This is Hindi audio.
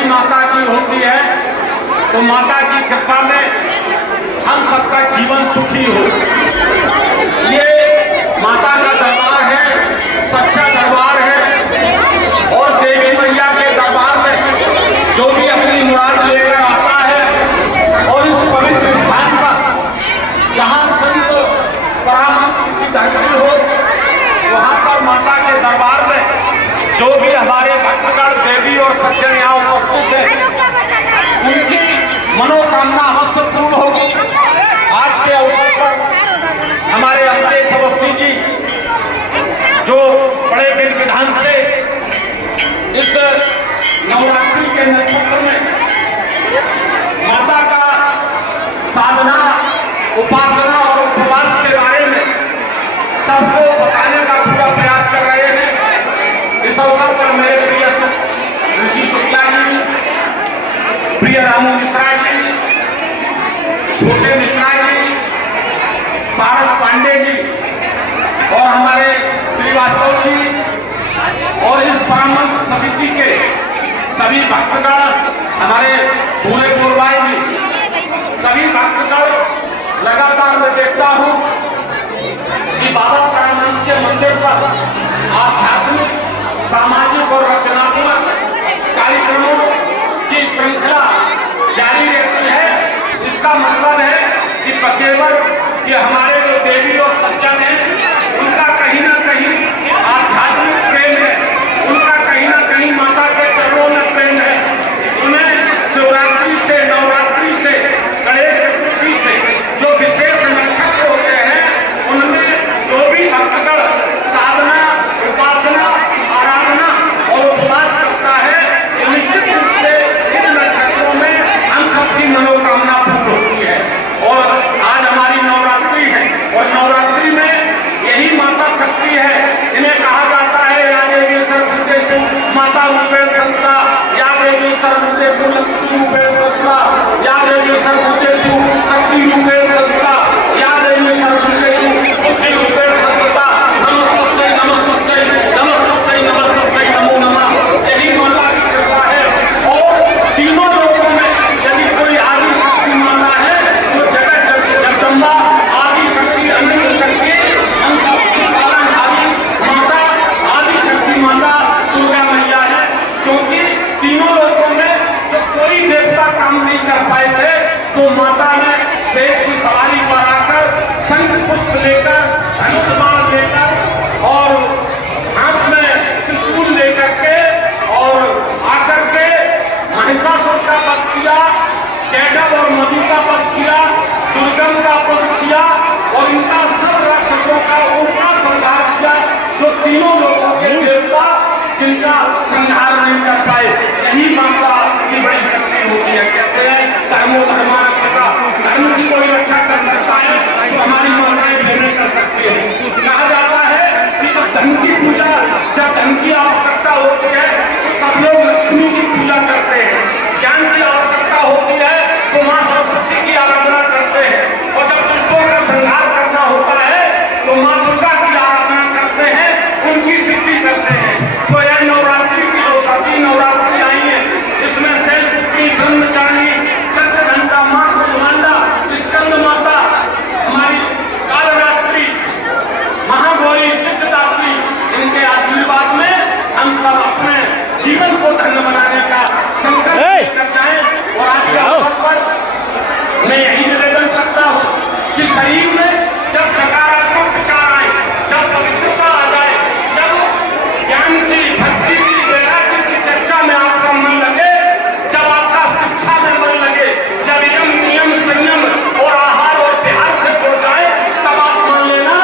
ऐसी माता की होती है तो माता की कृपा में हम सबका जीवन सुखी हो। ये माता का दरबार है, सच्चा दरबार है। और देवी मैया के दरबार में जो भी अपनी मुराद लेकर आता है और इस पवित्र स्थान पर जहाँ संत परामर्श की धरती हो, वहाँ पर माता के दरबार में जो भी हमारे भक्तगण देवी और सज्जन यहाँ उपस्थित हैं, उनकी मनोकामना अवश्य पूर्ण होगी। आज के अवसर पर हमारे अमरेश अवस्थी जी जो बड़े विधि विधान से इस नवरात्रि के नक्षत्र में माता का साधना, उपासना और उपवास के बारे में सबको बताने का पूरा प्रयास कर रहे हैं। इस अवसर पर मेरे प्रिय ऋषि शुक्ला जी, प्रिय रामू मिश्रा जी, छोटे मिश्रा जी, पारस पांडे जी और हमारे श्रीवास्तव जी और इस परामर्श समिति के सभी भक्तगण, हमारे पूरे पूर्वाई जी, सभी भक्तगण लगातार मैं देखता हूँ कि बाबा परामर्श के मंदिर पर आध्यात्मिक, सामाजिक और रचनात्मक कार्यक्रमों की श्रृंखला जारी रहती है। इसका मतलब है कि केवल कि हमारे जो देवी और सज्जन हैं उनका कहीं ना कहीं आध्यात्मिक प्रेम है, उनका कहीं ना कहीं माता के चरणों में प्रेम है। उन्हें शिवरात्रि से, नवरात्रि से, गणेश चतुर्थी से जो विशेष नक्षत्र होते हैं, उनमें जो भी भक्तगण साधना, उपासना, आराधना और उपवास करता है, निश्चित रूप से इन नक्षत्रों में हम सबकी मनोकामना पूर्ण होती है। और आज हमारी नवरात्रि है और नवरात्रि में यही माता शक्ति है। इन्हें कहा जाता है या देवी सर्वभूतेषु माता रूपेण संस्था, या देवी सर्वभूतेषु लक्ष्मी रूपेण संस्था, या देवी सर्वभूतेषु शक्ति रूपेण संस्था, या देवी सर्वभूतेषु बुद्धि रूपेण संस्था। नमस्तस्यै नमस्तस्यै नमस्तस्यै नमस्तस्यै नमो नमः। यही माता की कृपा है। और तीनों लोगों में यदि कोई आदि शक्ति माता है तो जगत जगदम्बा, आदि शक्ति, अनंत शक्ति, हम सबकी पालनहारी माता आदि शक्ति माता दुर्गा मैया है। क्योंकि तीनों लोगों में तो कोई देवता काम नहीं कर पाए थे, तो माता ने शेर की सवारी पर आकर शंख पुष्प लेकर, धनुष बाण लेकर और हाथ में त्रिशूल लेकर के और आकर के महिषासुर का वध किया, कैटव और मधु का वध किया, दुर्गम का वध किया और इनका सब राक्षसों का उनका संहार किया। जो तीनों लोगों के देवता जिनका संहार नहीं कर पाए, यही माता की बड़ी शक्ति होती है। कहते हैं धर्मो धर्मारक्षका, धर्म की कोई रक्षा कर सकता है तो हमारी माताएं भी नहीं कर सकती है। कहा जाता है कि जब धन की पूजा, जब धन की आवश्यकता होती है तो सब लोग लक्ष्मी की पूजा करते हैं। ज्ञान की आवश्यकता होती है तो माँ सरस्वती की आराधना करते हैं। और जब दुष्टों का संहार करना होता है तो माँ दुर्गा की आराधना करते हैं, उनकी सिद्धि करते हैं। तो यह नवरात्रि की जो सती नवरात्रि आई है, इसमें शैलपुत्री, ब्रह्मचारिणी, चक्रघंटा माँ, कुष्मांडा, स्कंद माता, हमारी कालरात्रि, महागौरी, सिद्धदात्री, इनके आशीर्वाद में हम सब अपने जीवन को धन्य बनाने का संकल्प लेकर जाएं। और आज के अवसर पर मैं यही निवेदन करता हूँ कि शरीर में जब